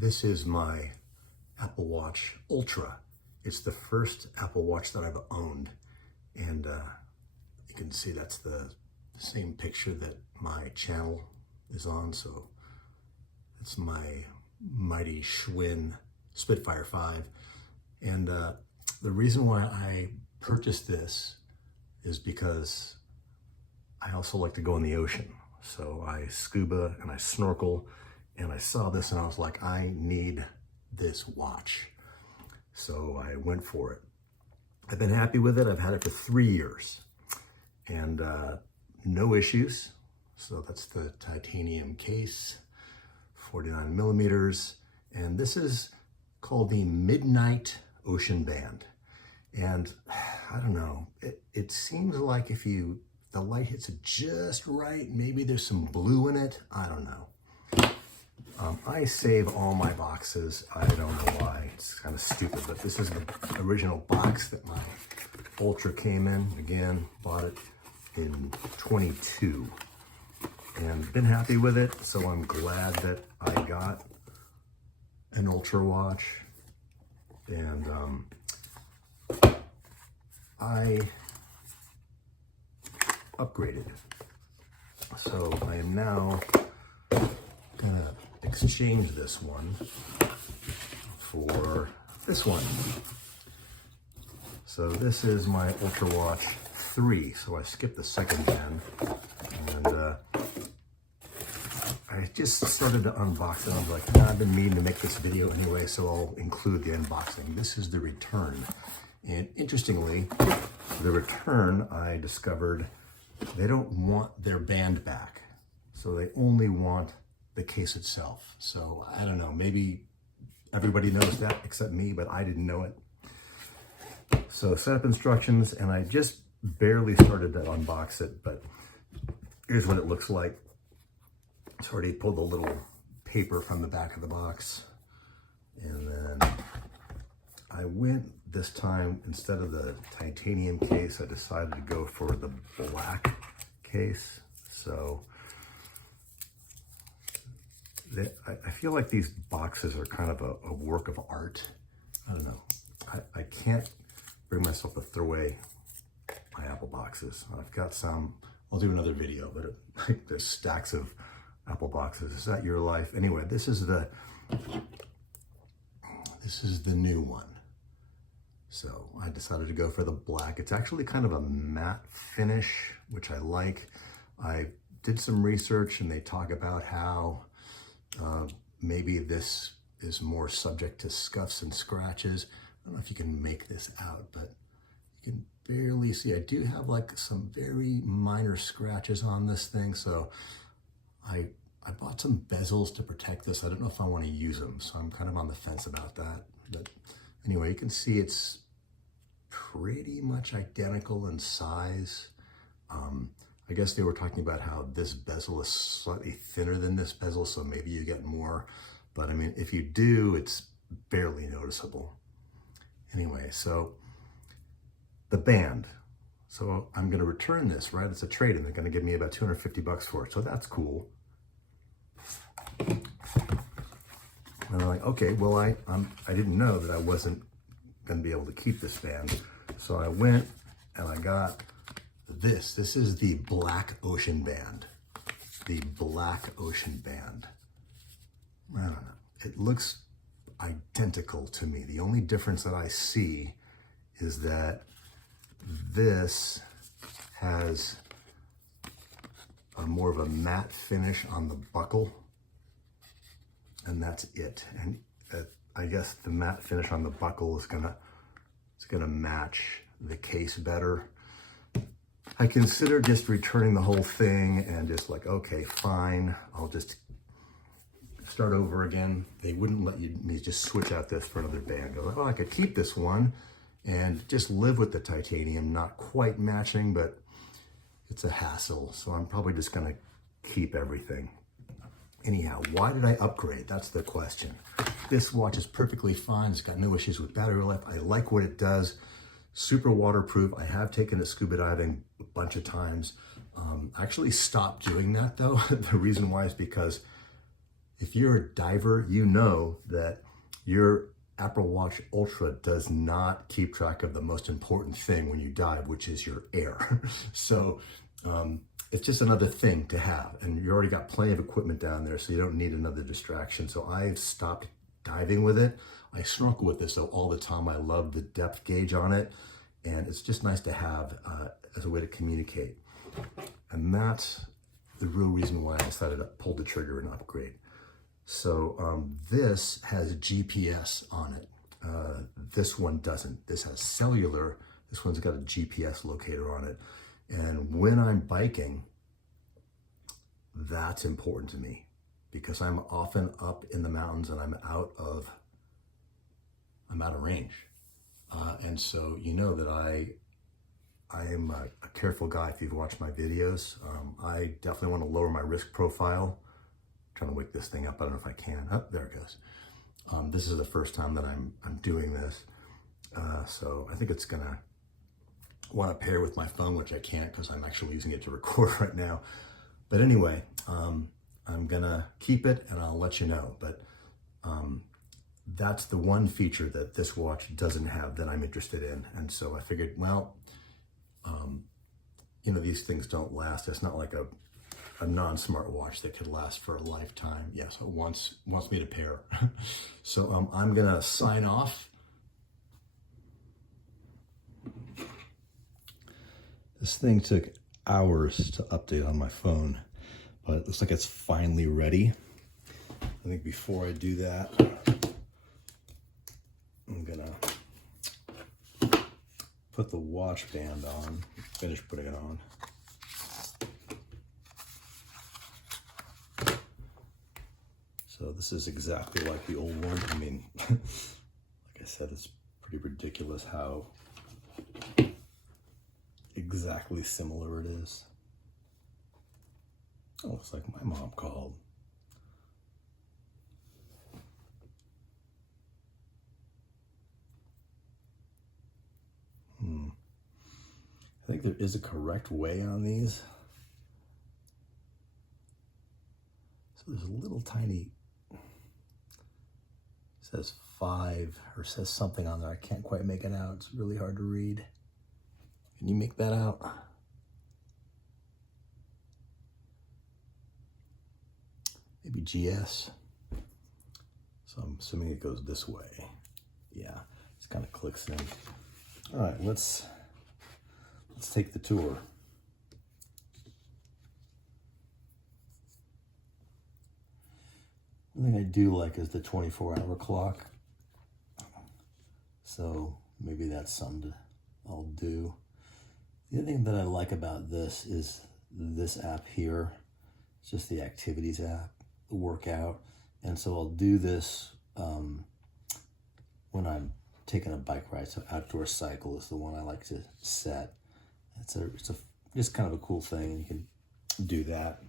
This is my Apple Watch Ultra. It's the first Apple Watch that I've owned. And you can see that's the same picture that my channel is on. So it's my mighty Schwinn Spitfire 5. And the reason why I purchased this is because I also like to go in the ocean. So I scuba and I snorkel, and I saw this and I was like, I need this watch. So I went for it. I've been happy with it. I've had it for 3 years and no issues. So that's the titanium case, 49 millimeters. And this is called the Midnight Ocean Band. And I don't know, it seems like if the light hits it just right, maybe there's some blue in it. I don't know. I save all my boxes. I don't know why. It's kind of stupid, but this is the original box that my Ultra came in. Again, bought it in 22 and been happy with it. So I'm glad that I got an Ultra watch, and I upgraded. So I am now gonna exchange this one for this one. So this is my Ultra Watch 3. So I skipped the second gen, and I just started to unbox it. I was like, I've been meaning to make this video anyway, so I'll include the unboxing. This is the return. And interestingly, the return, I discovered they don't want their band back. So they only want the case itself. So I don't know, maybe everybody knows that except me, but I didn't know it. So setup instructions, and I just barely started to unbox it, but here's what it looks like. It's already pulled the little paper from the back of the box. And then I went this time, instead of the titanium case, I decided to go for the black case. So I feel like these boxes are kind of a work of art. I don't know. I can't bring myself to throw away my Apple boxes. I've got some, I'll do another video, but there's stacks of Apple boxes. Is that your life? Anyway, this is the new one. So I decided to go for the black. It's actually kind of a matte finish, which I like. I did some research and they talk about how maybe this is more subject to scuffs and scratches. I don't know if you can make this out, but you can barely see. I do have like some very minor scratches on this thing. So I bought some bezels to protect this. I don't know if I want to use them, so I'm kind of on the fence about that. But anyway, you can see it's pretty much identical in size. I guess they were talking about how this bezel is slightly thinner than this bezel, so maybe you get more. But I mean, if you do, it's barely noticeable. Anyway, so the band. So I'm gonna return this, right? It's a trade-in. They're gonna give me about 250 bucks for it, so that's cool. And I'm like, okay, well, I didn't know that I wasn't gonna be able to keep this band. So I went and I got this. This is the Black Ocean Band. The Black Ocean Band. I don't know. It looks identical to me. The only difference that I see is that this has more of a matte finish on the buckle, and that's it. And I guess the matte finish on the buckle is gonna match the case better. I considered just returning the whole thing and just like, okay, fine, I'll just start over again. They wouldn't let me just switch out this for another band. I was like, oh, I could keep this one and just live with the titanium, not quite matching, but it's a hassle. So I'm probably just gonna keep everything. Anyhow, why did I upgrade? That's the question. This watch is perfectly fine. It's got no issues with battery life. I like what it does. Super waterproof. I have taken it scuba diving a bunch of times. I actually stopped doing that though. The reason why is because If you're a diver, you know that your Apple Watch Ultra does not keep track of the most important thing when you dive, which is your air. So it's just another thing to have. And you already got plenty of equipment down there, so you don't need another distraction. So I've stopped diving with it. I snorkel with this though all the time. I love the depth gauge on it. And it's just nice to have as a way to communicate. And that's the real reason why I decided to pull the trigger and upgrade. So this has GPS on it. This one doesn't. This has cellular. This one's got a GPS locator on it. And when I'm biking, that's important to me because I'm often up in the mountains and I'm out of range. And so you know that I am a careful guy if you've watched my videos. I definitely want to lower my risk profile. I'm trying to wake this thing up. I don't know if I can. Oh, there it goes. This is the first time that I'm doing this. So I think it's gonna want to pair with my phone, which I can't because I'm actually using it to record right now. But anyway, I'm gonna keep it and I'll let you know. But that's the one feature that this watch doesn't have that I'm interested in. And so I figured, well, you know, these things don't last. It's not like a non-smartwatch that could last for a lifetime. Yeah, so it wants me to pair. So I'm gonna sign off. This thing took hours to update on my phone, but it looks like it's finally ready. I think before I do that, I'm gonna put the watch band on, finish putting it on. So this is exactly like the old one. I mean, like I said, it's pretty ridiculous how exactly similar it is. Oh, looks like my mom called. I think there is a correct way on these. So there's a little tiny, says 5 or says something on there. I can't quite make it out. It's really hard to read. Can you make that out? Maybe GS. So I'm assuming it goes this way. Yeah, it kind of clicks in. All right, let's take the tour. One thing I do like is the 24-hour clock. So maybe that's something I'll do. The other thing that I like about this is this app here. It's just the activities app, the workout. And so I'll do this when I'm taking a bike ride. So outdoor cycle is the one I like to set. It's just kind of a cool thing. You can do that.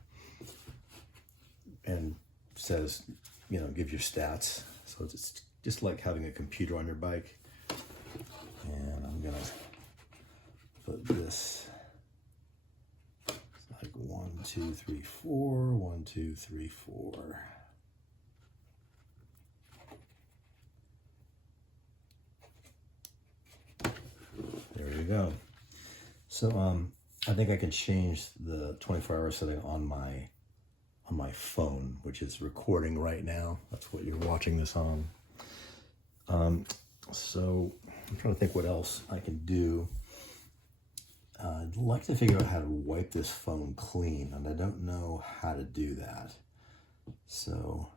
And says, you know, give your stats. So it's just like having a computer on your bike. And I'm gonna put this like 1, 2, 3, 4, 1, 2, 3, 4. There you go. So I think I can change the 24-hour setting on my phone, which is recording right now. That's what you're watching this on. So I'm trying to think what else I can do. I'd like to figure out how to wipe this phone clean, and I don't know how to do that. So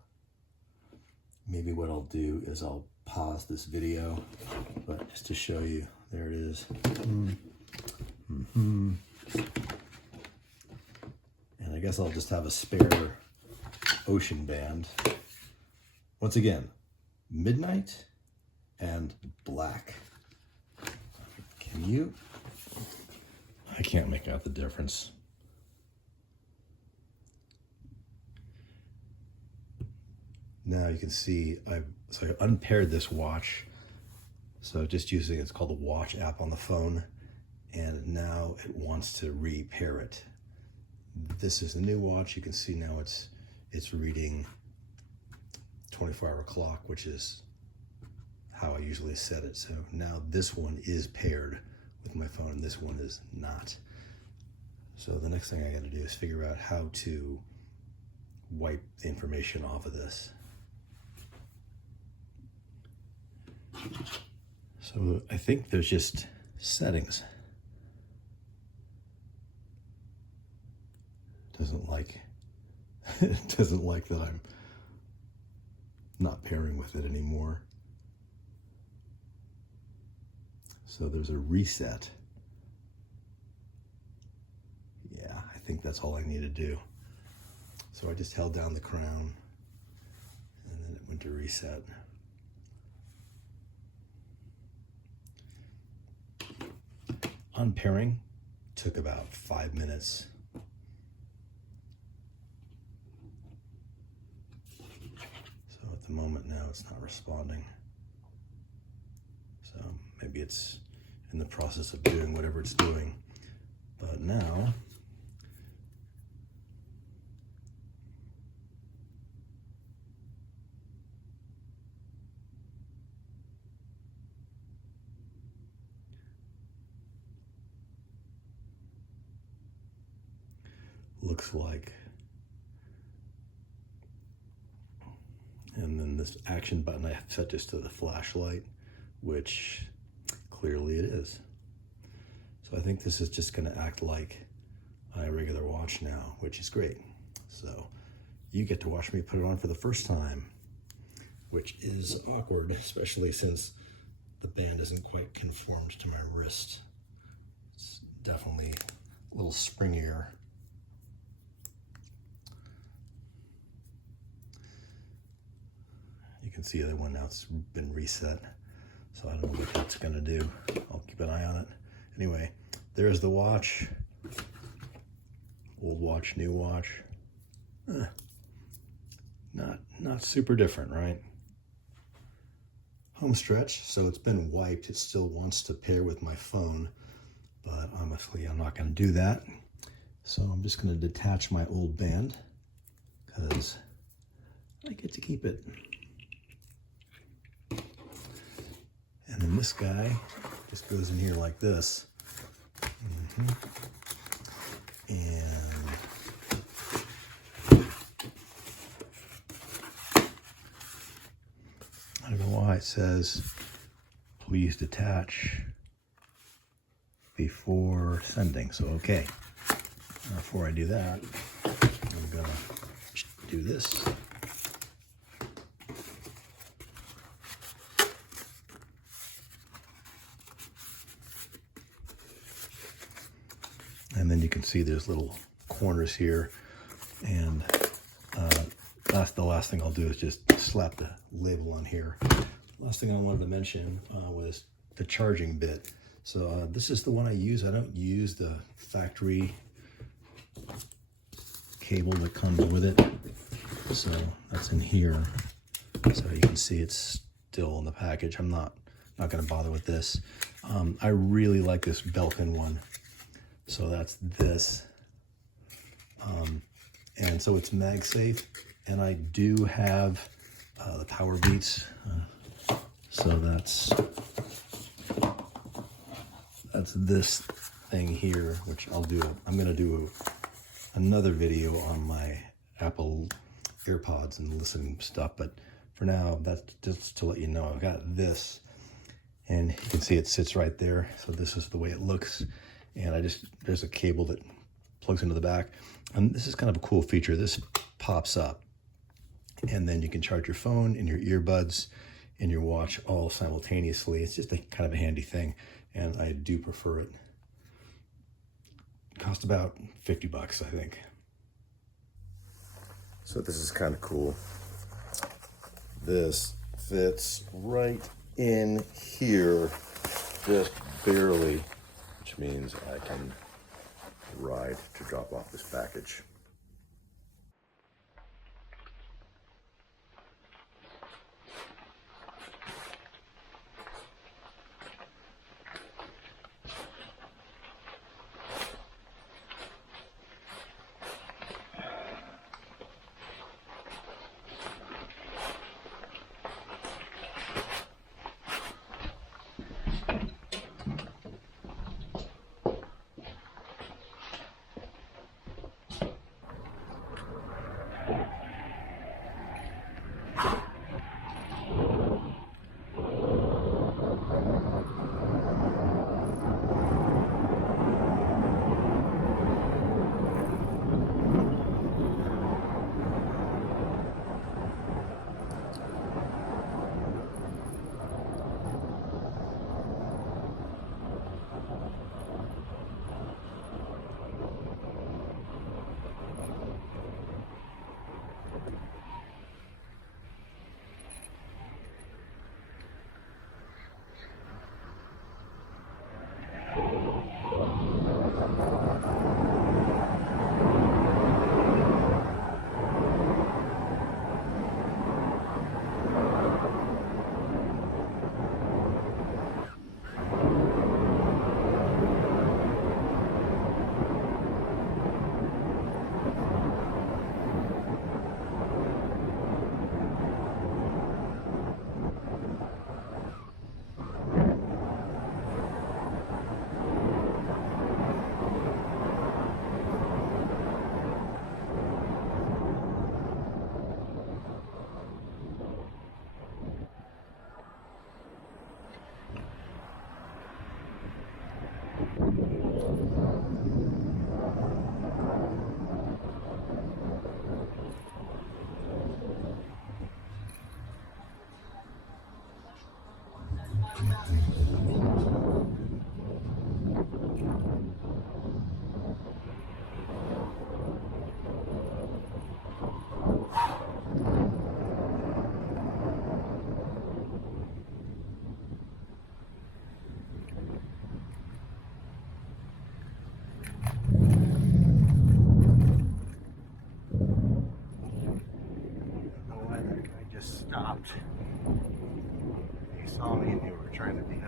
maybe what I'll do is I'll pause this video, but just to show you, there it is. And I guess I'll just have a spare ocean band. Once again, midnight and black. Can you? I can't make out the difference. Now you can see I unpaired this watch. So just using, it's called the watch app on the phone. And now it wants to repair it. This is the new watch. You can see now it's reading 24-hour clock, which is how I usually set it. So now this one is paired with my phone and this one is not. So the next thing I got to do is figure out how to wipe the information off of this. So I think there's just settings. It doesn't like that I'm not pairing with it anymore. So there's a reset. Yeah, I think that's all I need to do. So I just held down the crown and then it went to reset. Unpairing took about 5 minutes. So at the moment now it's not responding. So maybe it's in the process of doing whatever it's doing. But now, looks like, and then this action button, I have set this to the flashlight, which clearly it is. So I think this is just going to act like a regular watch now, which is great. So you get to watch me put it on for the first time, which is awkward, especially since the band isn't quite conformed to my wrist. It's definitely a little springier. You can see the other one now, it's been reset. So I don't know what that's gonna do. I'll keep an eye on it. Anyway, there's the watch. Old watch, new watch. Not super different, right? Home stretch, so it's been wiped. It still wants to pair with my phone, but obviously I'm not gonna do that. So I'm just gonna detach my old band because I get to keep it. And then this guy just goes in here like this. And I don't know why it says, please detach before sending. So, okay, before I do that, I'm gonna do this. And then you can see there's little corners here. And that's the last thing I'll do is just slap the label on here. Last thing I wanted to mention was the charging bit. So this is the one I use. I don't use the factory cable that comes with it. So that's in here. So you can see it's still in the package. I'm not going to bother with this. I really like this belt-in one. So that's this. And so it's MagSafe, and I do have the Power Beats. So that's this thing here, which I'll do. I'm going to do another video on my Apple AirPods and listening stuff, but for now, that's just to let you know I've got this, and you can see it sits right there. So this is the way it looks, and there's a cable that plugs into the back, and this is kind of a cool feature. This pops up, and then you can charge your phone and your earbuds and your watch all simultaneously. It's just a kind of a handy thing, and I do prefer it. It cost about 50 bucks, I think. So this is kind of cool. This fits right in here, just barely, which means I can ride to drop off this package.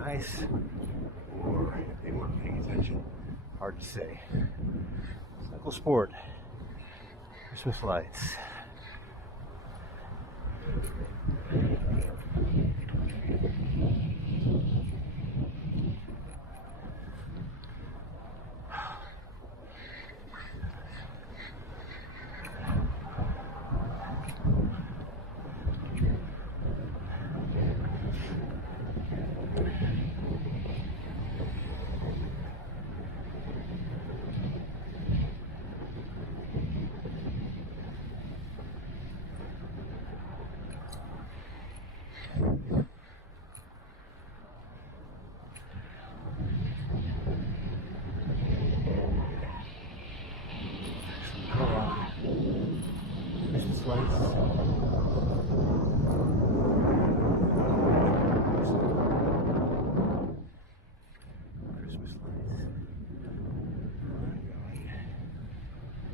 nice, or if they weren't paying attention. Hard to say. Cycle sport. Christmas lights. Christmas lights. Christmas lights.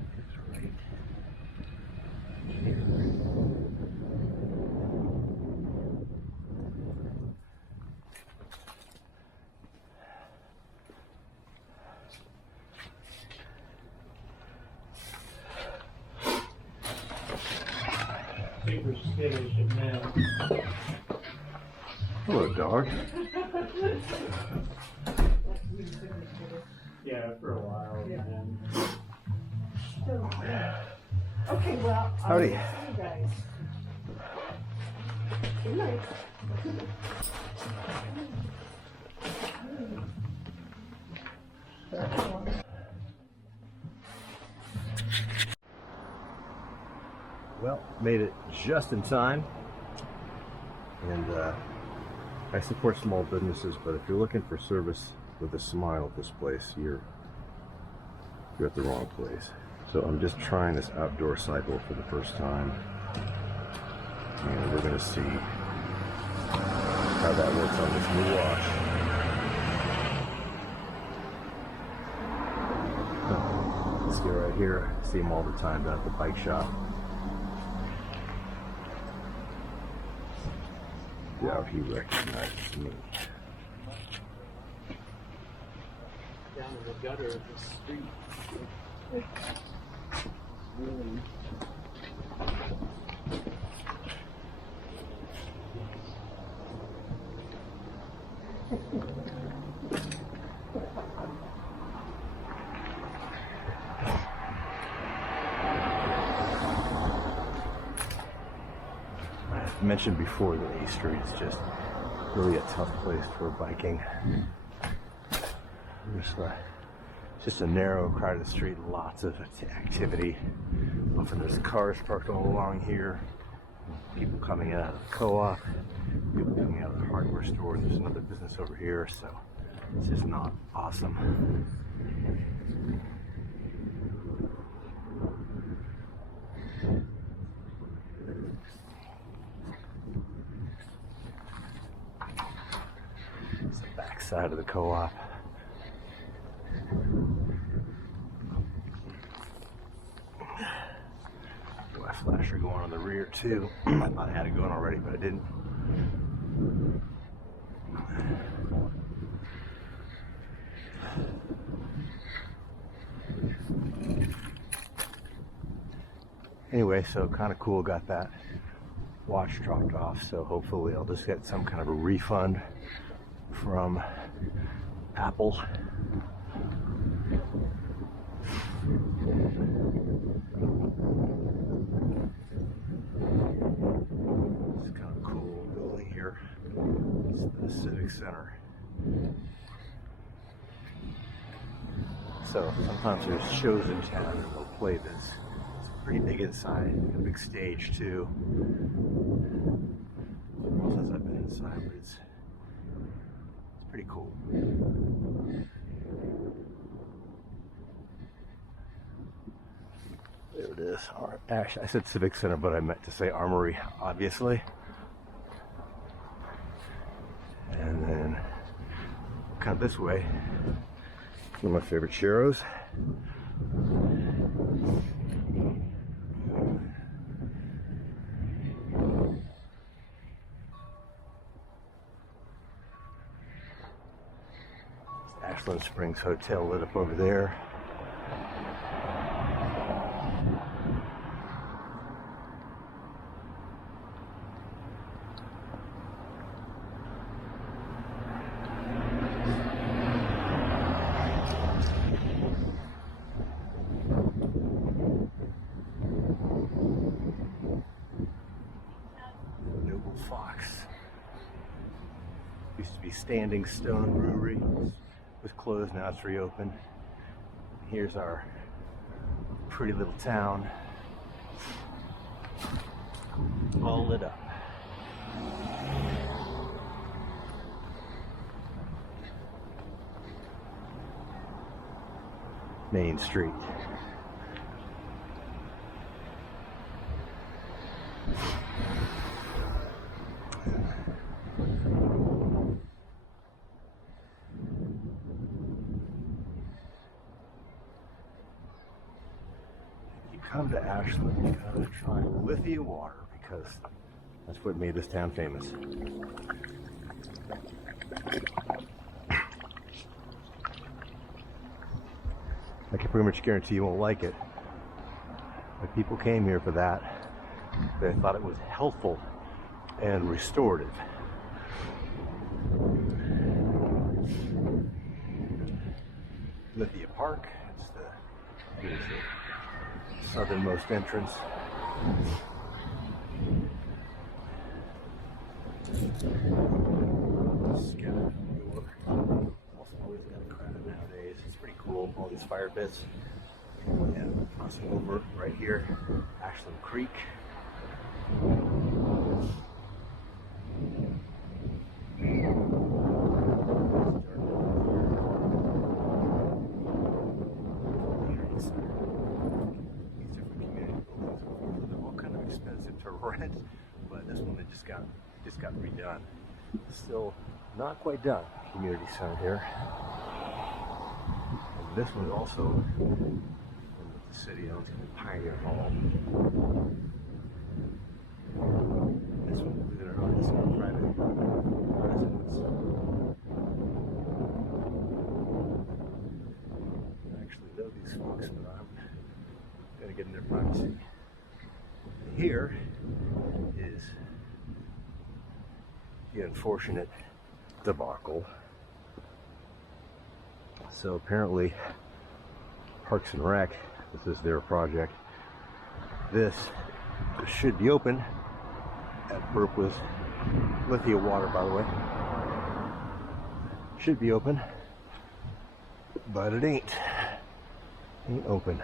It's right here. Paper's finished and now. Hello, dog. Yeah, for a while. Yeah. And Okay, well, I'll Howdy. see you guys. Good night. Well, made it just in time. And I support small businesses, but if you're looking for service with a smile at this place, you're at the wrong place. So I'm just trying this outdoor cycle for the first time, and we're going to see how that works on this new watch. Let's get right here. See him all the time down at the bike shop. Doubt he recognizes me. down in the gutter of the street. I mentioned before that A Street is just really a tough place for biking. Just a narrow, crowded street, lots of activity. Often there's cars parked all along here, people coming out of the co-op, people coming out of the hardware store, and there's another business over here, so it's just not awesome. It's the back side of the co-op. My flasher going on the rear too. I thought I had it going already, but I didn't. Anyway, so kind of cool, got that watch dropped off, so hopefully I'll just get some kind of a refund from Apple. It's kind of cool building here. It's the Civic Center. So sometimes there's shows in town and they'll play this. It's pretty big inside, a big stage too. Since I've been inside, but it's pretty cool. There it is. Actually, I said Civic Center, but I meant to say Armory, obviously. And then, kind of this way, one of my favorite churros. Ashland Springs Hotel lit up over there. Noble Fox. Used to be Standing Stone Brewery. It was closed, now it's reopened. Here's our pretty little town, all lit up. Main Street. Come to Ashland, you gotta try Lithia water because that's what made this town famous. I can pretty much guarantee you won't like it. But people came here for that. They thought it was healthful and restorative. Lithia Park, it's the southernmost entrance. Scattered door. Also always got a crowd nowadays. It's pretty cool, all these fire pits. And crossing over right here, Ashland Creek. To rent, but this one just got redone. Still not quite done. Community center here. And this one also the city owns Pioneer Hall. This one, believe it or not, is a private residence. I actually know these folks, but I'm gonna get in their privacy. Here is the unfortunate debacle. So apparently Parks and Rec, this is their project. This should be open. That burp was Lithia water, by the way. Should be open, but it ain't open.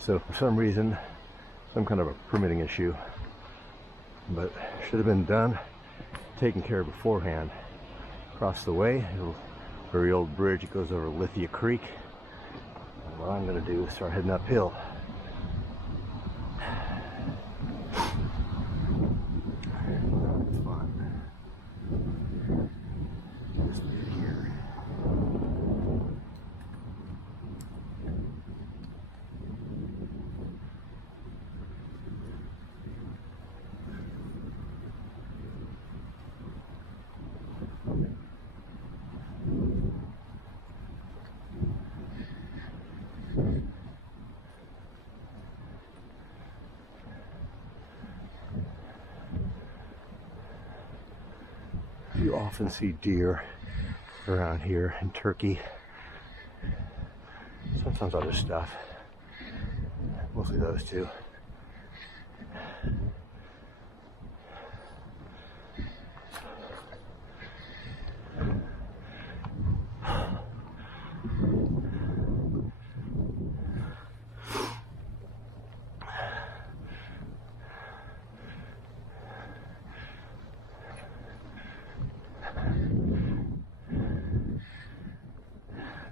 So for some reason, some kind of a permitting issue, but should have been done, taken care of beforehand. Across the way, a very old bridge, it goes over Lithia Creek. And what I'm going to do is start heading uphill. It's fun. Just in here. You often see deer around here in Turkey. Sometimes other stuff. Mostly those two.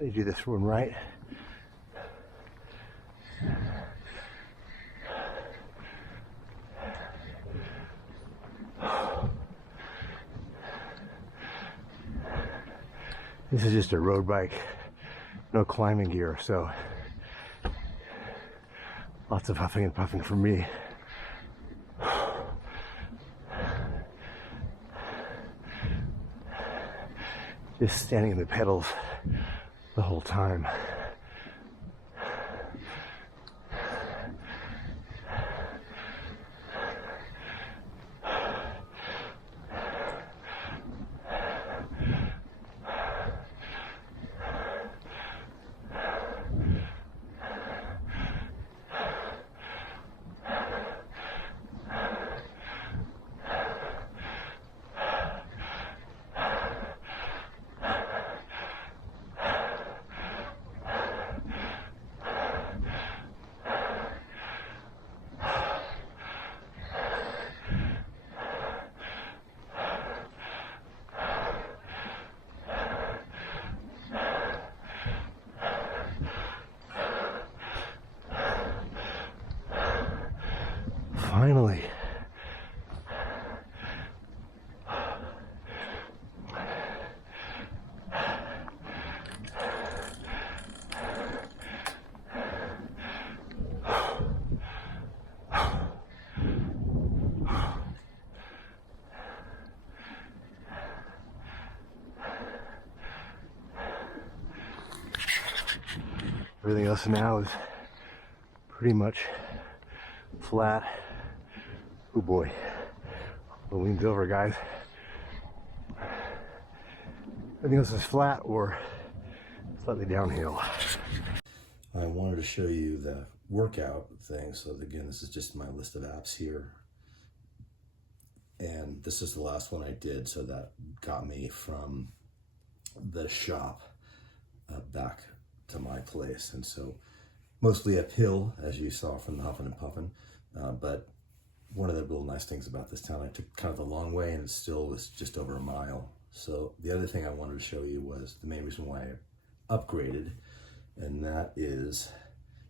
They do this one right. This is just a road bike, no climbing gear, so lots of huffing and puffing from me. just standing in the pedals the whole time. Finally. Everything else now is pretty much flat. Oh boy, it leans over, guys. Everything else is flat or slightly downhill. I wanted to show you the workout thing. So again, this is just my list of apps here. And this is the last one I did. So that got me from the shop back to my place. And so mostly uphill, as you saw from the Huffin' and Puffin'. But one of the real nice things about this town, I took kind of the long way and it still was just over a mile. So the other thing I wanted to show you was the main reason why I upgraded. And that is,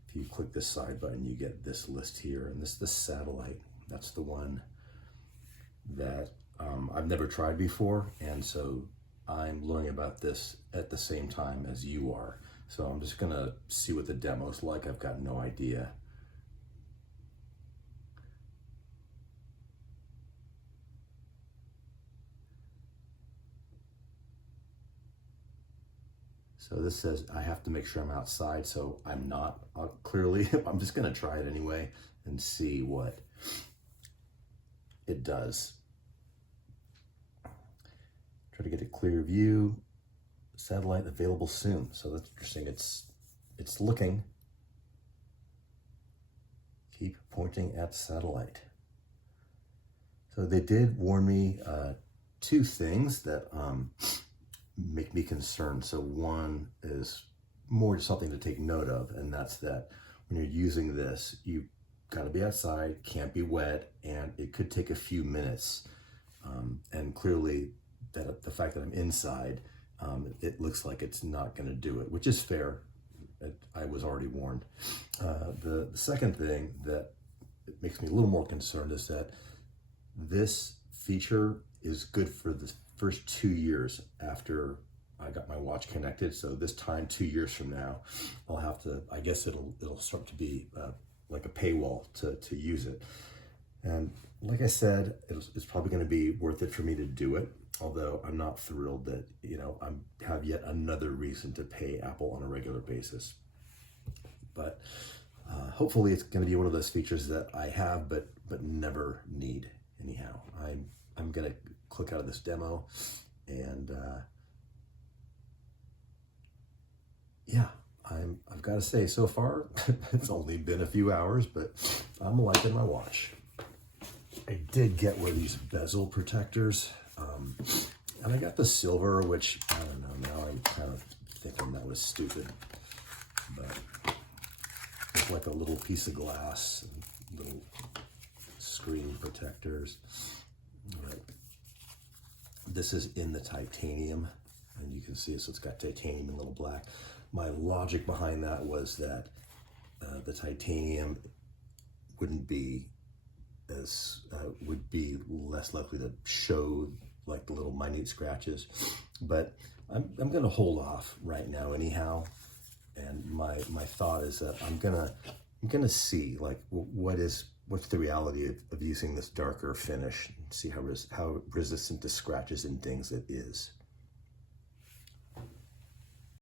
if you click this side button, you get this list here. And this is the satellite. That's the one that I've never tried before. And so I'm learning about this at the same time as you are. So I'm just gonna see what the demo's like. I've got no idea. So this says I have to make sure I'm outside, so I'm not, clearly. I'm just gonna try it anyway and see what it does. Try to get a clear view. Satellite available soon. So that's interesting. It's looking. Keep pointing at satellite. So they did warn me two things that make me concerned. So one is more something to take note of, and that's that when you're using this, you got to be outside, can't be wet, and it could take a few minutes. And clearly, that the fact that I'm inside, it looks like it's not going to do it, which is fair. I was already warned. The second thing that makes me a little more concerned is that this feature is good for the first 2 years after I got my watch connected. So this time, 2 years from now, I'll have to, I guess it'll start to be like a paywall to use it. And like I said, it's probably going to be worth it for me to do it. Although I'm not thrilled that, you know, I have yet another reason to pay Apple on a regular basis. But hopefully it's going to be one of those features that I have but never need. Anyhow, I'm going to click out of this demo, and yeah, I've got to say, so far it's only been a few hours, but I'm liking my watch. I did get one of these bezel protectors. And I got the silver, which, I don't know, now I'm kind of thinking that was stupid. But it's like a little piece of glass, and little screen protectors. But this is in the titanium, and you can see, so it's got titanium and little black. My logic behind that was that the titanium wouldn't be would be less likely to show like the little minute scratches, but I'm gonna hold off right now anyhow. And my thought is that I'm gonna see like what's the reality of using this darker finish and see how resistant to scratches and dings it is.